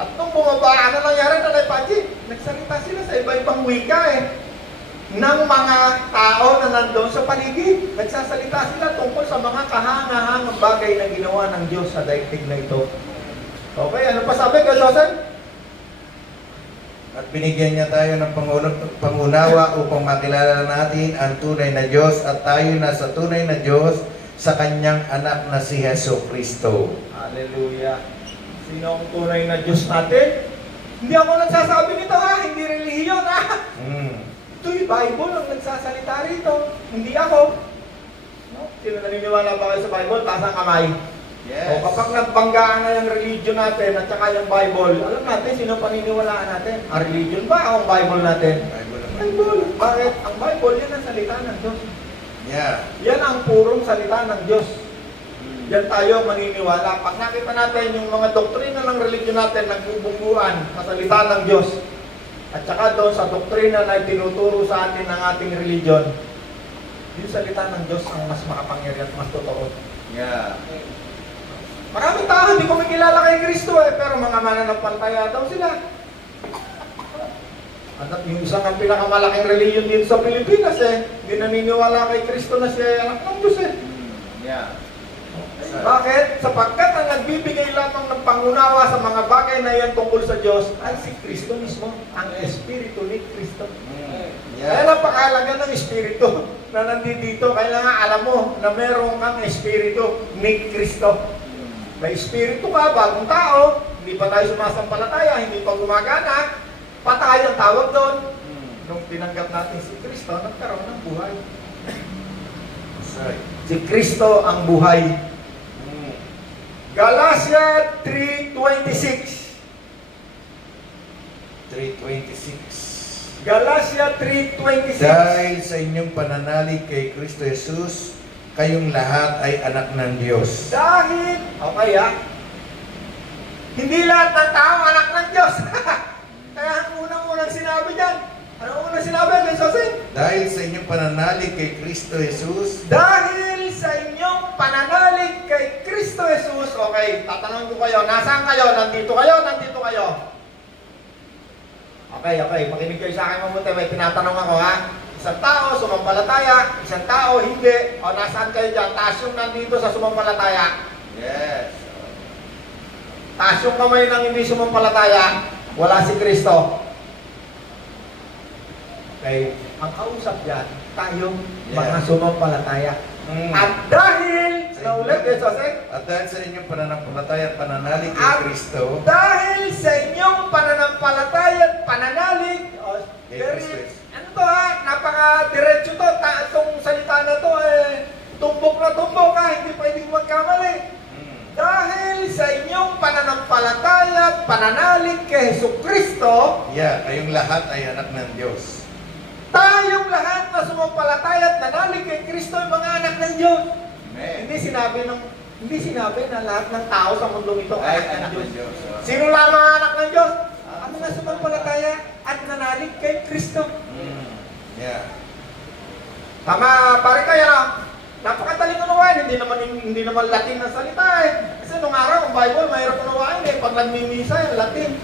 At nung bumaba, ano nangyari na Paji? Nagsalita sila sa iba-ibang wika ng mga tao na nandoon sa paligid. Nagsasalita sila tungkol sa mga kahangahangang bagay na ginawa ng Diyos sa daigdig na ito. Okay, ano pa sabi ka, Joseph? At binigyan niya tayo ng pangunawa upang makilala natin ang tunay na Diyos at tayo na sa tunay na Diyos sa kanyang anak na si Heso Kristo. Hallelujah. Sino ang tunay na Diyos natin? Hindi ako nagsasabi nito ha, hindi relihiyon ha. Ito yung Bible ang nagsasalita rito, hindi ako. No? Sino naniniwala ba kayo sa Bible? Taas ang kamay. Yes. O kapag nagbanggaan na yung religion natin at saka yung Bible, alam natin sino paniniwalaan natin? Ang religion ba o ang Bible natin? Bible. Bakit? Ang Bible, yan ang salita ng Diyos. Yeah. Yan ang purong salita ng Diyos. Yan tayo maniniwala. Pag nakita natin yung mga doktrina ng religion natin nagbubungguan sa salita ng Diyos, at saka doon sa doktrina na tinuturo sa atin ng ating religion, yung salita ng Diyos ang mas makapangyarihan at mas totoo. Yeah. Maraming tao hindi kumikilala kay Kristo pero mga mananampalataya daw sila. At yung isang ang pinakamalaking religion dito sa Pilipinas hindi naniniwala kay Kristo na siya ay anak ng Diyos Yeah. Bakit? Sapagkat ang nagbibigay lamang ng pangunawa sa mga bagay na yan tungkol sa Diyos ay si Kristo mismo, ang Espiritu ni Kristo. Kaya napakahalaga ng Espiritu na nandito. Kailangan alam mo na meron kang Espiritu ni Kristo. May Espiritu ka, bagong tao, hindi pa tayo sumasampalataya, hindi pa gumagana, patay ang tawag doon. Nung tinanggap natin si Kristo, nagkaroon ng buhay. Si Kristo ang buhay. Galatia 3:26. 3:26. Galatia 3:26. Dahil sa inyong pananalig kay Kristo Jesus, kayong lahat ay anak ng Diyos. Dahil, okay hindi lahat ng tao anak ng Diyos. Kaya ang unang-unang sinabi dyan, ano unang sinabi? Dahil sa inyong pananalig kay Kristo Jesus, dahil sa inyong pananalig kay Kristo Jesus, okay, tatanungin ko kayo, nasaan kayo? Nandito kayo? Nandito kayo? Okay, makinig kayo sa akin mabuti, may tinatanong ako ha. Isang tao, sumampalataya, isang tao, hindi. O nasaan kayo dyan? Taas yung nandito sa sumampalataya. Yes. Taas yung kamay ng hindi sumampalataya, wala si Kristo. Okay, ang kausap dyan, tayong mga sumampalataya. At dahil, naulit, at dahil sa inyong pananampalataya at pananalig kay Kristo, dahil sa inyong pananampalataya at pananalig, ano to napaka-diretso to, itong salita na to, tumbok na tumbok hindi pwedeng magkamali. Dahil sa inyong pananampalataya at pananalig kay Jesucristo, kayong lahat ay anak ng Diyos. Tayong lahat na sumampalataya at nanalig kay Kristo ay mga anak ng Diyos. Amen. Hindi sinabi na lahat ng tao sa mundong ito ay anak ng Diyos. Diyos. Sino lang mga anak ng Diyos? Ang mga sumampalataya at nanalig kay Kristo. Tama, pare kaya napakadaling unawain, hindi naman Latin ang salita Kasi nung araw, ang Bible, mahirap unawain pag nagmimisa, yung Latin.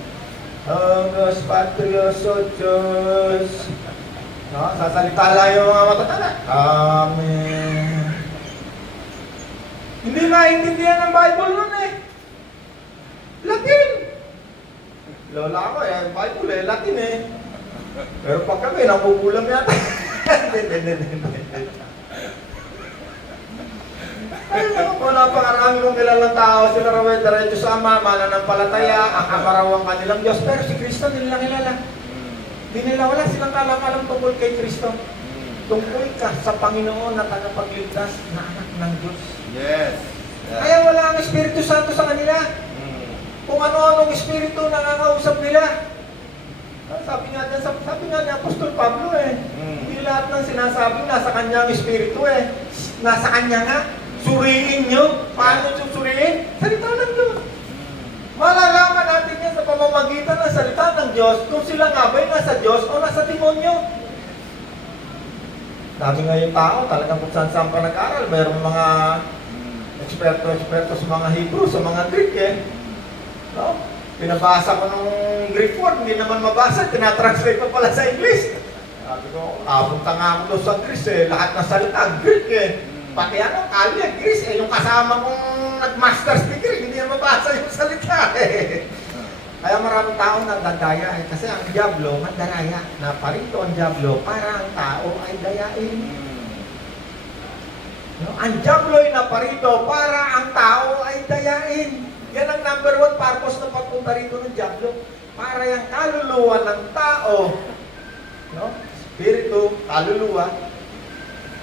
Augos Patrios Diyos. No, sasalita lang yung mga matatanda. Amen. Hindi maintindihan ng Bible nun Latin. Lola ako ang Bible Latin Pero pag kami, nakukulam yata. Napakarami kong kilalang tao, sila raw diretso sa Ama, mananampalataya, ang amarawang kanilang Diyos. Pero si Kristo nila kilala. Di nila wala silang kalam-alam tungkol kay Kristo. Tungkol ka sa Panginoon na tagapagligtas na anak ng Diyos. Yes. Kaya wala ang Espiritu Santo sa kanila. Kung ano-anong Espiritu nakakausap nila. Sabi nga ni Apostol Pablo hindi lahat ng sinasabi nasa kanyang Espiritu Nasa kanya nga. Suriin nyo. Paano nyo suriin? Salita ng Diyos. Malalaman natin yan sa pamamagitan ng salita ng Diyos kung sila nga ba'y nasa Diyos o nasa demonyo. Dami nga yung tao, talagang kung saan pa nag-aral. Mayroong mga eksperto sa mga Hebrew, sa mga Greek No? Pinabasa ko nung Greek word, hindi naman mabasa, tinatranslate ko pala sa English. Sabi ko, punta nga ako doon sa Greece lahat ng salita, Greek Pati kalye, Greece yung kasama kong nag-master's degree, hindi na mabasa yung salita Kaya maraming tao nagdadaya kasi ang Diablo, mandaraya. Naparito ang Diablo para ang tao ay dayain. No? Ang diablo'y naparito para ang tao ay dayain. Yan ang number 1 purpose ng pagpunta rito ng diablo. Para yung kaluluwa ng tao, no? Spirito, kaluluwa,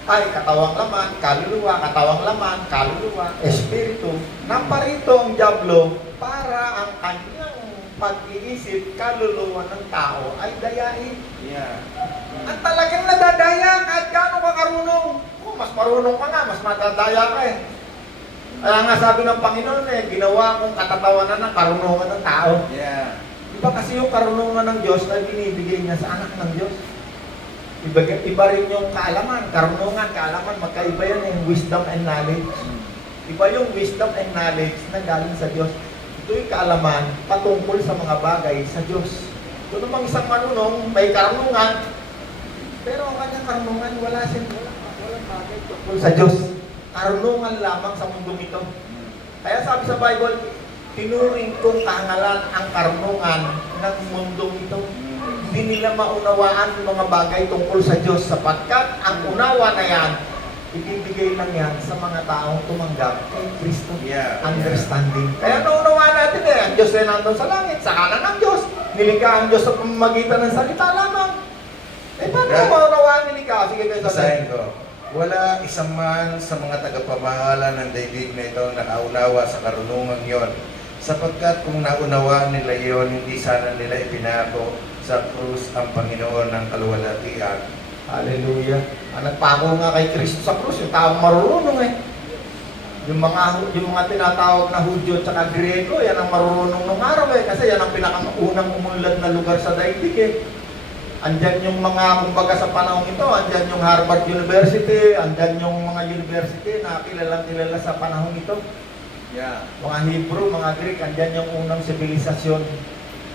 ay katawang laman, kaluluwa, katawang laman, kaluluwa, espiritu. Naparito ang diablo para ang kanyang pag-iisip, kaluluwa ng tao ay dayain. Yeah. At talagang nadadaya kahit gaano ka karunong. Mas marunong ka nga, mas madadaya ka eh. Kaya nga sabi ng Panginoon ginawa kong katatawanan ng karunungan ng tao. Yeah. Iba kasi yung karunungan ng Diyos na binibigay niya sa anak ng Diyos. Iba rin yung kaalaman, karunungan, kaalaman, magkaiba yan yung wisdom and knowledge. Iba yung wisdom and knowledge na galing sa Diyos. Ito yung kaalaman patungkol sa mga bagay sa Diyos. Ito namang isang marunong, may karunungan, pero ang kanyang karunungan, walang bagay tungkol sa Diyos. Karunungan lamang sa mundo ito. Kaya sabi sa Bible, tinuring kong kahangalan ang karunungan ng mundong ito. Hindi nila maunawaan yung mga bagay tungkol sa Diyos sapagkat ang unawa na yan, ibibigay lang yan sa mga taong tumanggap kay Kristo. Yeah. Understanding. Kaya naunawaan natin ang Diyos ay nandun sa langit, sa kanan ng Diyos. Nilikha ang Diyos sa pamamagitan ng salita lamang. Paano maunawaan nilikha? Sige kayo Basahin ko. Wala isang man sa mga tagapamahala ng daigdig na ito nakaunawa sa karunungan yon. Sapagkat kung naunawaan nila yon, hindi sana nila ipinako sa krus ang Panginoon ng kaluwalhatian. Hallelujah. Ang nagpako nga kay Kristo sa krus, yung taong marunong eh. Yung mga tinatawag na Hudyo at saka Griego, yan ang marunong nung araw eh. Kasi yan ang pinakaunang umunlad na lugar sa daigdig eh. Andyan yung mga, kumbaga sa panahon ito, andyan yung Harvard University, andyan yung mga university na kilala sa panahon ito. Yeah. Mga Hebrew, mga Greek, andyan yung unang sibilisasyon.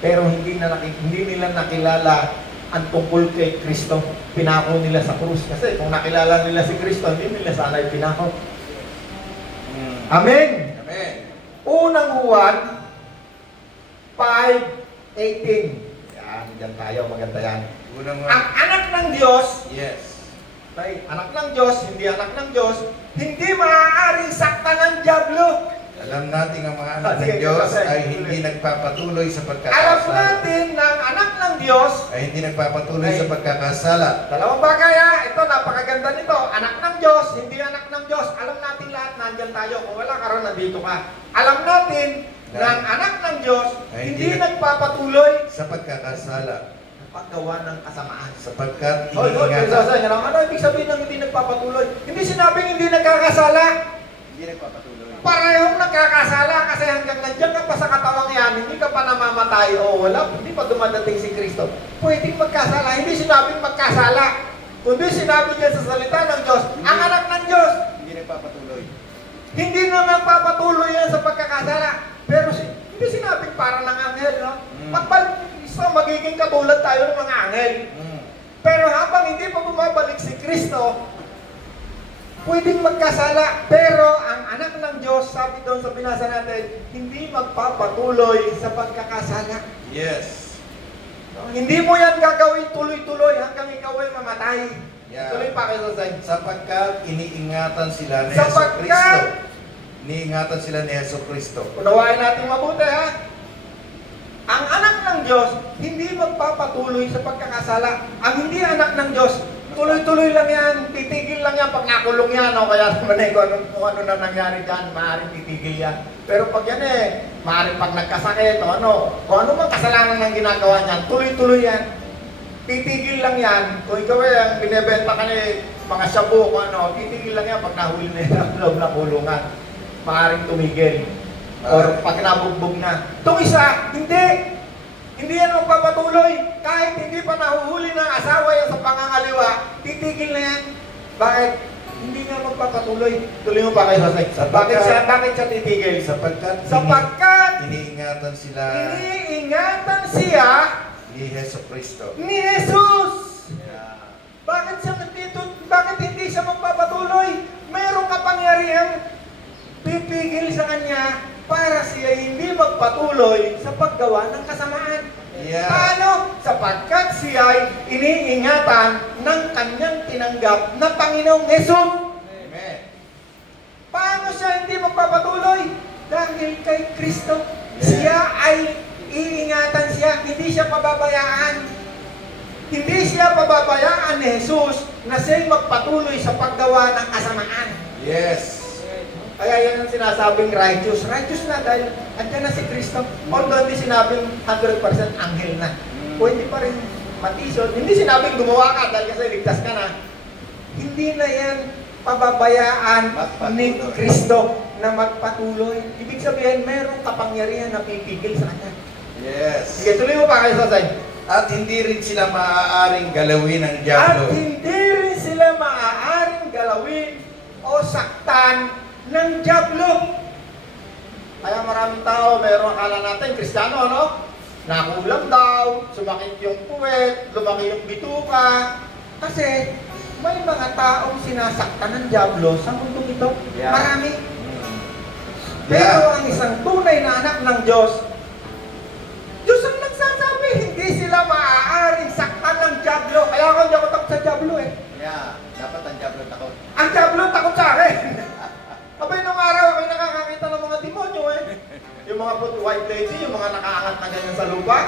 Pero hindi nila nakilala ang tungkol kay Kristo. Pinako nila sa krus. Kasi kung nakilala nila si Kristo, hindi nila sana ipinako. Amen! Amen. Unang Juan 5:18. Yan, dyan tayo, maganda yan. Unang Ang anak ng Diyos, yes. anak ng Diyos, hindi anak ng Diyos, hindi maaaring saktan ng diablo. Alam natin ang mga anak ng Diyos ay hindi nagpapatuloy sa Alam pagkakasala. natin na ang anak ng Diyos, Ay hindi nagpapatuloy sa pagkakasala. dalawang bagay ito, napakaganda nito. Anak ng Diyos, hindi anak ng Diyos. Alam natin lahat, nandyan tayo. Kung wala ka ron, nandito ka. Alam natin na ang anak ng Diyos, Ay, hindi hindi nagpapatuloy Sa pagkakasala. sa paggawa ng kasamaan. Sapagkat Hoy, iniingatan. ano ibig sabihin ng hindi nagpapatuloy? Hindi sinabing hindi nagkakasala. Hindi nagpapatuloy. Parehong nagkakasala kasi hanggang nandiyan ka pa sa katawang yan, hindi ka pa namamatay o hindi pa dumadating si Kristo. Pwedeng magkasala. Hindi sinabing magkasala. Kundi sinabi niya sa salita ng Diyos, ang anak ng Diyos, Hindi nagpapatuloy. hindi na nagpapatuloy yan sa pagkakasala. Pero hindi sinabing para ng anghel, no? Pagbalik ni Kristo, magiging katulad tayo ng mga anghel. Pero habang hindi pa bumabalik si Kristo, pwedeng magkasala, pero ang anak ng Diyos, sabi doon sa binasa natin, hindi magpapatuloy sa pagkakasala. Yes. Hindi mo yan gagawin tuloy-tuloy hanggang ikaw ay mamatay. Yeah. Tuloy pa kayo sa Sapagkat iniingatan sila ni Yesu Sapagkat- Kristo. Iniingatan sila ni Yesu Kristo. Unawain natin mabuti ha. Ang anak ng Diyos, hindi magpapatuloy sa pagkakasala. Ang hindi anak ng Diyos, tuloy-tuloy lang yan, titigil lang yan pag nakulong yan, o kaya naman kung ano na nangyari dyan, maaaring titigil yan. Pero pag yan maaaring pag nagkasakit, kung ano mang kasalanan ng ginagawa niyan, tuloy-tuloy yan. Titigil lang yan. Kung ikaw ang binibenta ka mga shabu, titigil lang yan pag nahuli na yan ang loob ng kulungan. Maaaring tumigil. Or pag nabugbog na. Itong isa, hindi. Hindi yan magpapatuloy. Kahit hindi pa nahuhuli ng asawa yan sa pangangaliwa, titigil na yan. Bakit? Hindi nga magpapatuloy. Tuloy mo pa kayo sa bakit siya titigil? Sapagkat iniingatan sila iniingatan siya ni Yesu Kristo. ni Jesus. Yeah. Bakit hindi siya magpapatuloy? Mayroong kapangyarihang pipigil sa kanya para siya hindi magpatuloy sa paggawa ng kasamaan. Yeah. Paano? Sapagkat siya ay iniingatan ng kanyang tinanggap na Panginoong Jesus. Amen. siya hindi magpapatuloy? Dahil kay Kristo. Siya ay iingatan siya, hindi siya pababayaan. Hindi siya pababayaan ni Jesus na siya'y magpatuloy sa paggawa ng kasamaan. Yes. Kaya yan ang sinasabing righteous. Righteous na dahil andyan na si Kristo. Although hindi sinabing 100% anghel na. Pwede pa rin matisod. Hindi sinabing gumawa ka dahil kasi ligtas ka na. Hindi na yan pababayaan ni Kristo na magpatuloy. Ibig sabihin, merong kapangyarihan na pipigil sa kanya. Yes. Sige, tuloy mo pa kayo sa side. At hindi rin sila maaaring galawin ng At diablo. hindi rin sila maaaring galawin o saktan ng diablo. Kaya maraming tao, meron akala natin, Kristiyano, ano? Nakulam daw, sumakit yung puwet, lumaki yung bituka. Kasi may mga taong sinasaktan ng diablo sa mundong ito. Yeah. Marami. Pero ang isang tunay na anak ng Diyos, Diyos ang nagsasabi, hindi sila maaaring saktan ng diablo. Kaya ako hindi ako takot sa diablo eh. Yeah. Dapat ang diablo takot. Ang diablo takot sa akin. Abay, nung araw ako nakakakita ng mga demonyo eh. Yung mga white lady, yung mga nakaangat na ganyan sa lupa.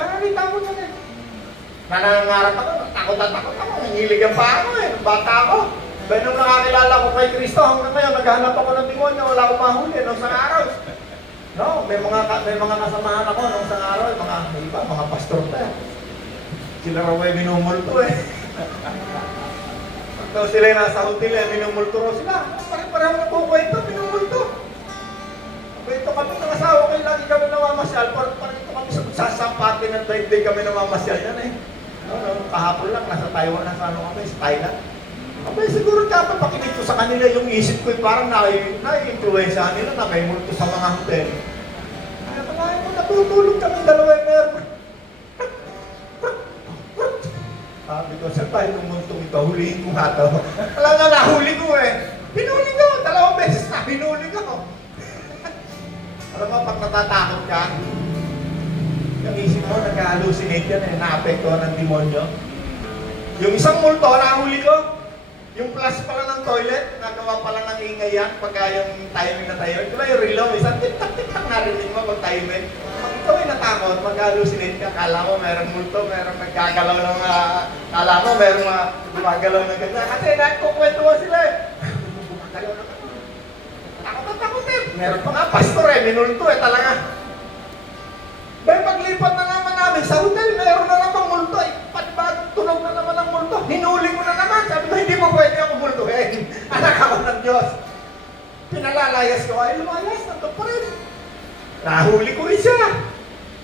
Nakakita mo na eh. Nanangarap ako, takot ako. Nanghiligan pa ako eh, nung bata ako. Pero nung nakakilala ko kay Kristo, hanggang ngayon, naghahanap ako ng demonyo, wala akong mahuli nung isang araw. No, may mga kasamahan ako nung isang araw, mga pastor na. Sila raw ay minumulto eh. Pagka sila nasa hotel eh, minumulto raw sila. Parang nagkukwento, minumulto. Kwento kami ng asawa ko, lagi kami namamasyal. Parang ito kami sa sasampatin ng daigdig kami namamasyal yan eh. No, kahapon lang, nasa Taiwan, nasa ano kami, sa Thailand. Abay, siguro dapat pakinig ko sa kanila yung isip ko, parang nai-influensyahan nila na may multo sa mga hotel. Kaya malahin mo, natutulog kami dalawa meron. Sabi ko, saan tayo itong multong ito? Huliin ko nga ito. Wala nga, nahuli ko eh. Hinuli ko, 2 beses na hinuli ko. Alam mo, pag natatakot ka, yung isip mo, nag-hallucinate yan eh, naapektuhan ng demonyo. Yung isang multo, nahuli ko. Yung flash pala ng toilet, nagawa pala ng ingay yan, pagka yung timing na tayo. Ito yung reload, isang tik-tak narinig mo pag timing. Pag ikaw ay natakot, mag-hallucinate ka, kala mo merong multo, merong nagkagalaw ng kala mo merong gumagalaw ng ganyan. Kasi nagkukwento mo sila eh. Gumagalaw ng takot eh. Meron pa nga, pastor eh, minulto eh talaga. Dahil paglipat na naman namin sa hotel, meron na namang multo eh. Panibagong tunog na naman ang multo. Hinuli mo na naman. Sabi mo, hindi mo pwede ako multuhin. Anak ako ng Diyos. Pinalalayas ko, ay lumayas, nandun pa rin. Nahuli ko rin siya.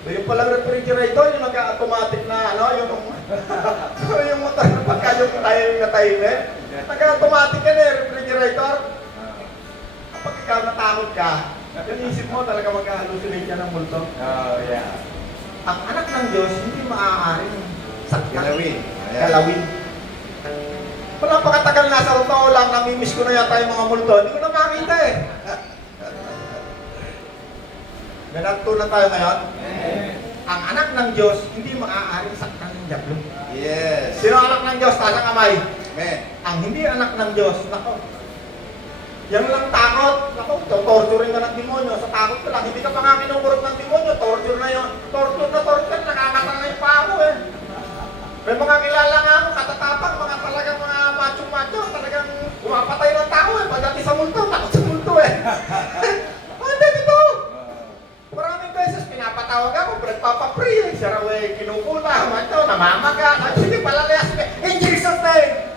Yung palang refrigerator, yung nag-automatic na ano, yung motor na pagka yung na timer, nag-automatic ka na refrigerator. Kapag ikaw natakot ka, yung isip mo talaga mag-hallucinate ka ng multo. Oh, yeah. Ang anak ng Diyos, hindi maaaring saktan. Galawin. Wala pakatagal na sa totoo lang, namimiss ko na yata yung mga multo. Hindi ko na makita eh. Ganito na tayo ngayon. Ang anak ng Diyos, hindi maaaring saktan ng diablo. Yes. Sino ang anak ng Diyos? Taas ang kamay. Amen. Ang hindi anak ng Diyos, nako. Yan lang takot. Nako, torturing ka ng demonyo. Sa takot ka lang. Hindi ka pa nga kinukurot ng demonyo. Torture na yun. Torture. Nakakatang na yung pa ako eh. May mga kilala nga ako, katatapang, mga talagang mga macho-macho. Talagang umapatay ng tao eh. Pagdating sa multo, takot sa multo eh. Hindi dito. Maraming beses pinapatawag ako, nagpapapray. Siya raw eh, kinukula. Macho, namamaga. Sige, palalayas. In Jesus' name.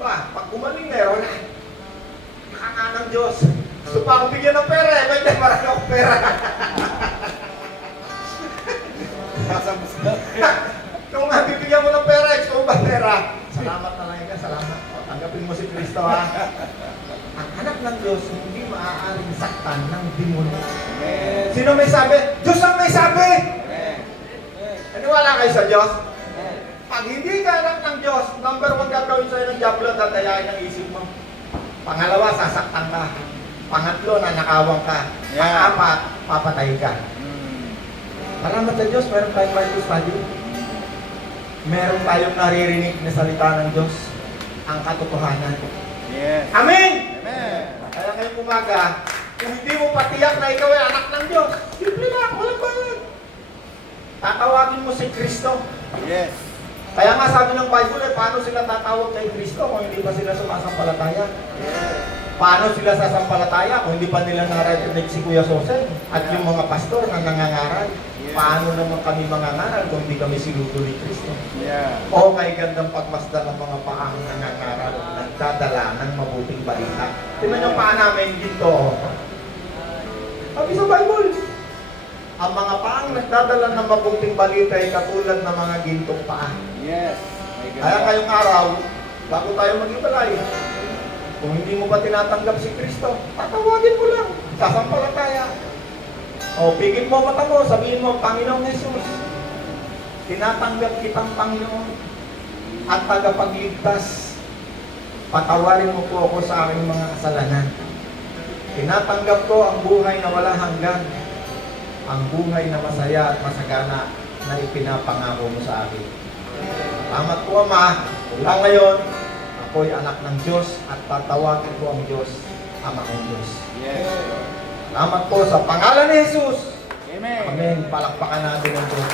Pag gumaling meron na. Nakaka ng Diyos. Gusto pa akong bigyan ng pera eh. May marami akong pera. Kung bibigyan mo ng pera, gusto mo ba pera? Salamat na lang ka, salamat. Tanggapin mo si Kristo ha. Ang anak ng Diyos, hindi maaaring saktan ng demonyo. Sino may sabi? Diyos ang may sabi! Naniwala kayo sa Diyos? Pag hindi ka anak ng Diyos, number 1 gagawin sa'yo ng diablo, dadayain ang isip mo. Pangalawa, sasaktan ka. Pangatlo, nanakawang ka. Pang-apat, papatay ka. Salamat sa Diyos, meron tayong Bible study. Meron tayong naririnig na salita ng Diyos. Ang katotohanan. Yes. Amen! Amen. Kaya Kaya ngayong umaga, kung hindi mo patiyak na ikaw ay anak ng Diyos, simple lang, walang bayad. Tatawagin mo si Kristo. Yes. Kaya nga sabi ng Bible, paano sila tatawag kay Kristo kung hindi pa sila sumasampalataya? Yes. Paano sila sasampalataya kung hindi pa nila narinig si Kuya Soseng at yung mga pastor na nangangaral? Paano naman kami mangangaral kung hindi kami sinugo ni Kristo? Yeah. O kay gandang pagmasdan ng mga paang nangangaral at nagdadala ng mabuting balita. Tingnan yung paa namin dito. Sabi sa Bible, ang mga paang nagdadala ng mabuting balita ay katulad ng mga gintong paa. Yes. Kaya ngayong araw, bago tayo mag-ibalay, kung hindi mo pa tinatanggap si Kristo, tatawagin mo lang, sasampalataya. O, pigit mo mata mo, sabihin mo, Panginoong Jesus, tinatanggap kitang Panginoon at tagapagligtas. Patawarin mo po ako sa aking mga kasalanan. Tinatanggap ko ang buhay na wala hanggan, ang buhay na masaya at masagana na ipinapangako mo sa akin. Salamat po, Ama. Mula ngayon, ako'y anak ng Diyos at tatawagin ko ang Diyos, Ama ng Diyos. Yes. Salamat po sa pangalan ni Jesus. Amen. Amen. Palakpakan natin ang Diyos.